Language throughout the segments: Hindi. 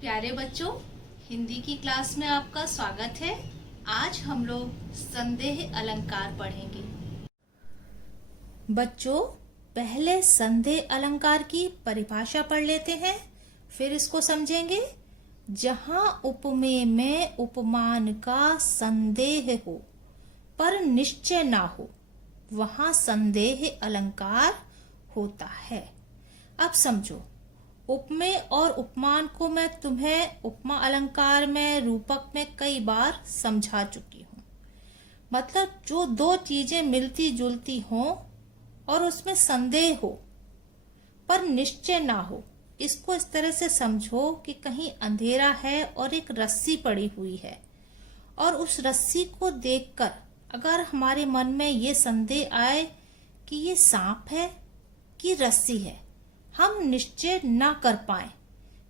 प्यारे बच्चों, हिंदी की क्लास में आपका स्वागत है। आज हम लोग संदेह अलंकार पढ़ेंगे। बच्चों, पहले संदेह अलंकार की परिभाषा पढ़ लेते हैं, फिर इसको समझेंगे। जहां उपमेय में उपमान का संदेह हो पर निश्चय ना हो, वहां संदेह अलंकार होता है। अब समझो, उपमेय और उपमान को मैं तुम्हें उपमा अलंकार में रूपक में कई बार समझा चुकी हूँ। मतलब जो दो चीजें मिलती जुलती हों और उसमें संदेह हो पर निश्चय ना हो, इसको इस तरह से समझो कि कहीं अंधेरा है और एक रस्सी पड़ी हुई है, और उस रस्सी को देखकर अगर हमारे मन में ये संदेह आए कि ये सांप है कि रस्सी है, हम निश्चय ना कर पाए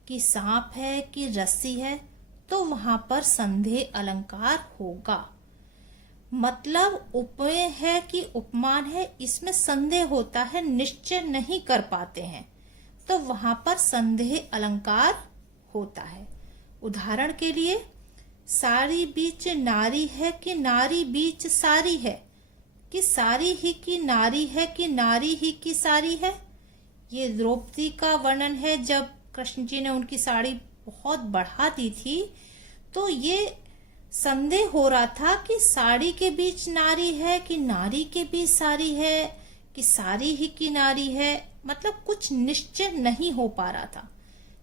कि सांप है कि रस्सी है, तो वहां पर संदेह अलंकार होगा। मतलब उपमेय है कि उपमान है, इसमें संदेह होता है, निश्चय नहीं कर पाते हैं, तो वहां पर संदेह अलंकार होता है। उदाहरण के लिए, सारी बीच नारी है कि नारी बीच सारी है, कि सारी ही की नारी है कि नारी ही की सारी है। ये द्रौपदी का वर्णन है। जब कृष्ण जी ने उनकी साड़ी बहुत बढ़ा दी थी, तो ये संदेह हो रहा था कि साड़ी के बीच नारी है कि नारी के बीच साड़ी है, कि सारी ही की नारी है। मतलब कुछ निश्चय नहीं हो पा रहा था,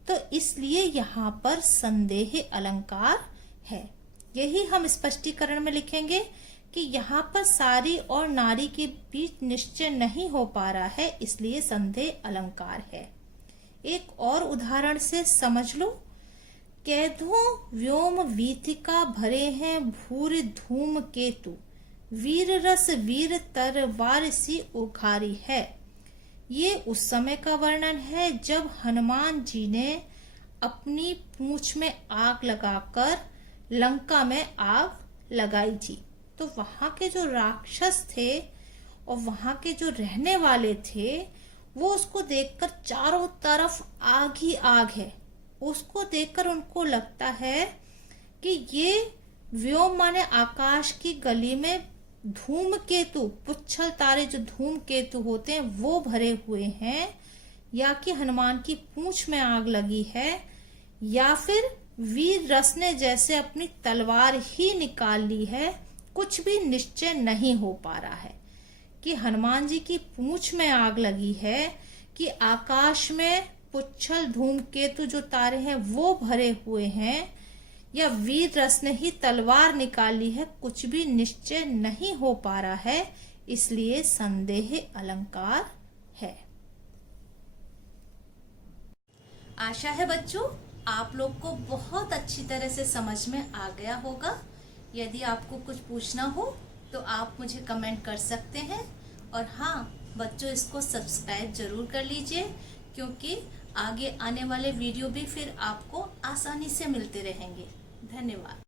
तो इसलिए यहाँ पर संदेह अलंकार है। यही हम स्पष्टीकरण में लिखेंगे कि यहाँ पर सारी और नारी के बीच निश्चय नहीं हो पा रहा है, इसलिए संदेह अलंकार है। एक और उदाहरण से समझ लो। कैधो व्योम वीथिका भरे हैं भूरि धूम केतु, वीर रस वीर तरवार सी उखारी है। ये उस समय का वर्णन है जब हनुमान जी ने अपनी पूंछ में आग लगाकर लंका में आग लगाई थी। तो वहां के जो राक्षस थे और वहां के जो रहने वाले थे, वो उसको देखकर चारों तरफ आग ही आग है। उसको देखकर उनको लगता है कि ये व्योम माने आकाश की गली में धूमकेतु, पुच्छल तारे जो धूमकेतु होते हैं वो भरे हुए हैं, या कि हनुमान की पूंछ में आग लगी है, या फिर वीर रस ने जैसे अपनी तलवार ही निकाल ली है। कुछ भी निश्चय नहीं हो पा रहा है कि हनुमान जी की पूंछ में आग लगी है, कि आकाश में पुच्छल धूमकेतु जो तारे हैं वो भरे हुए हैं, या वीर रस ने ही तलवार निकाल ली है। कुछ भी निश्चय नहीं हो पा रहा है, इसलिए संदेह अलंकार है। आशा है बच्चों आप लोग को बहुत अच्छी तरह से समझ में आ गया होगा। यदि आपको कुछ पूछना हो तो आप मुझे कमेंट कर सकते हैं। और हाँ बच्चों, इसको सब्सक्राइब जरूर कर लीजिए, क्योंकि आगे आने वाले वीडियो भी फिर आपको आसानी से मिलते रहेंगे। धन्यवाद।